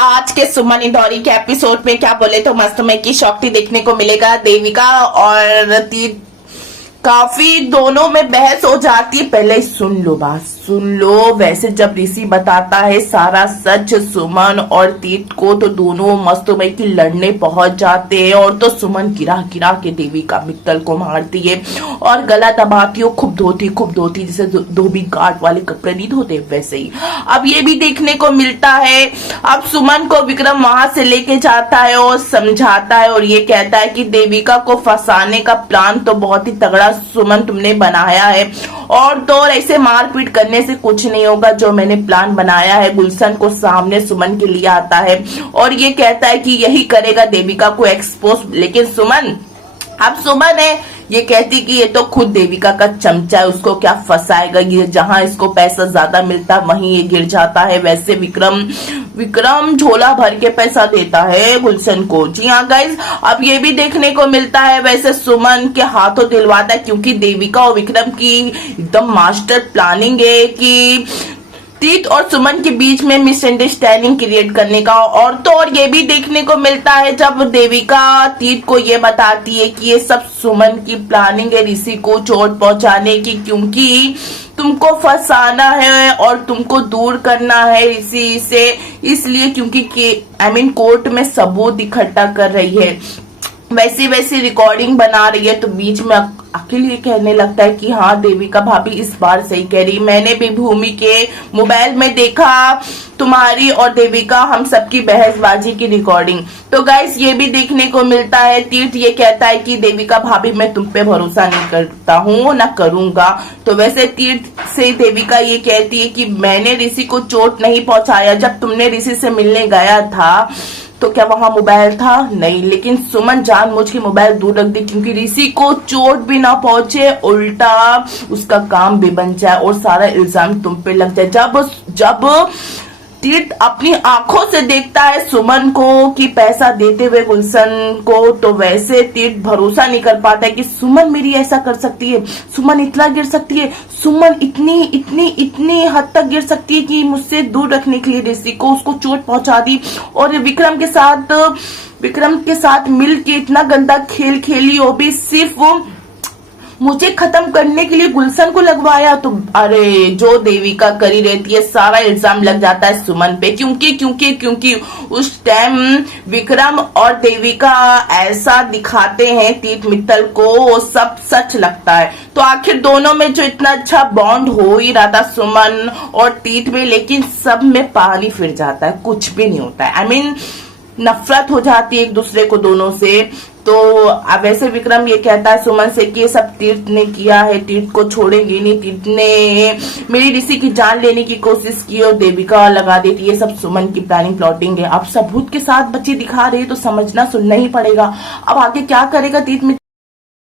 आज के सुमन इंदौरी के एपिसोड में क्या बोले तो मस्त में की शॉक्टी देखने को मिलेगा। देविका और तीत काफी दोनों में बहस हो जाती है। पहले सुन लो बात, सुन लो। वैसे जब ऋषि बताता है सारा सच सुमन और तीत को तो दोनों मस्त में की लड़ने पहुंच जाते हैं और तो सुमन गिरा गिरा के देविका मित्तल को मारती है और गला दबाती है। खूब धोती जैसे धोबी गार्ड वाले कपड़े नहीं धोते वैसे ही। अब ये भी देखने को मिलता है, अब सुमन को विक्रम वहां से लेके जाता है और समझाता है और ये कहता है कि देविका को फंसाने का प्लान तो बहुत ही तगड़ा सुमन तुमने बनाया है और तो और ऐसे मारपीट करने से कुछ नहीं होगा जो मैंने प्लान बनाया है। गुलशन को सामने सुमन के लिए आता है और ये कहता है कि यही करेगा देविका को एक्सपोज। लेकिन सुमन है ये कहती कि ये तो खुद देविका का चमचा है, उसको क्या फंसाएगा, ये जहां इसको पैसा ज्यादा मिलता वहीं ये गिर जाता है। वैसे विक्रम झोला भर के पैसा देता है गुलशन को। जी हाँ गाइज, अब ये भी देखने को मिलता है वैसे सुमन के हाथों दिलवाता है क्योंकि देविका और विक्रम की एकदम मास्टर प्लानिंग है कि तीत और सुमन के बीच में मिसअंडरस्टैंडिंग क्रिएट करने का। और तो और ये भी देखने को मिलता है जब देविका तीत को ये बताती है कि ये सब सुमन की प्लानिंग है ऋषि को चोट पहुंचाने की, क्योंकि तुमको फंसाना है और तुमको दूर करना है ऋषि से, इसलिए क्योंकि कोर्ट में सबूत इकट्ठा कर रही है, वैसी रिकॉर्डिंग बना रही है। तो बीच में अखिल ये कहने लगता है कि हाँ देविका भाभी इस बार सही कह रही, मैंने भी भूमि के मोबाइल में देखा तुम्हारी और देविका हम सबकी बहसबाजी की रिकॉर्डिंग। तो गाइस ये भी देखने को मिलता है, तीर्थ ये कहता है कि देविका भाभी मैं तुम पे भरोसा नहीं करता हूँ ना करूंगा। तो वैसे तीर्थ से देविका ये कहती है कि मैंने ऋषि को चोट नहीं पहुंचाया, जब तुमने ऋषि से मिलने गया था तो क्या वहां मोबाइल था? नहीं, लेकिन सुमन जानबूझ के मोबाइल दूर रख दी क्योंकि ऋषि को चोट भी ना पहुंचे, उल्टा उसका काम भी बन जाए और सारा इल्जाम तुम पे लग जाए। जब तीर्थ अपनी आंखों से देखता है सुमन को कि पैसा देते हुए गुलशन को, तो वैसे तीर्थ भरोसा नहीं कर पाता है कि सुमन मेरी ऐसा कर सकती है, सुमन इतना गिर सकती है, सुमन इतनी हद तक गिर सकती है कि मुझसे दूर रखने के लिए ऋषि को उसको चोट पहुंचा दी और विक्रम के साथ मिल के इतना गंदा खेल खेली, वो भी सिर्फ मुझे खत्म करने के लिए गुलशन को लगवाया। तो अरे जो देविका करी रहती है सारा इल्जाम लग जाता है सुमन पे, क्योंकि उस टाइम विक्रम और देविका ऐसा दिखाते हैं तीत मित्तल को, वो सब सच लगता है। तो आखिर दोनों में जो इतना अच्छा बॉन्ड हो ही रहा था सुमन और तीत में, लेकिन सब में पानी फिर जाता है, कुछ भी नहीं होता है। नफरत हो जाती है एक दूसरे को दोनों से। तो अब वैसे विक्रम ये कहता है सुमन से कि ये सब तीर्थ ने किया है, तीर्थ को छोड़ेंगे नहीं, तीर्थ ने मेरी ऋषि की जान लेने की कोशिश की और देविका लगा देती, ये सब सुमन की प्लानिंग प्लॉटिंग है। अब सबूत के साथ बच्चे दिखा रहे हैं तो समझना सुनना ही पड़ेगा। अब आगे क्या करेगा तीर्थ में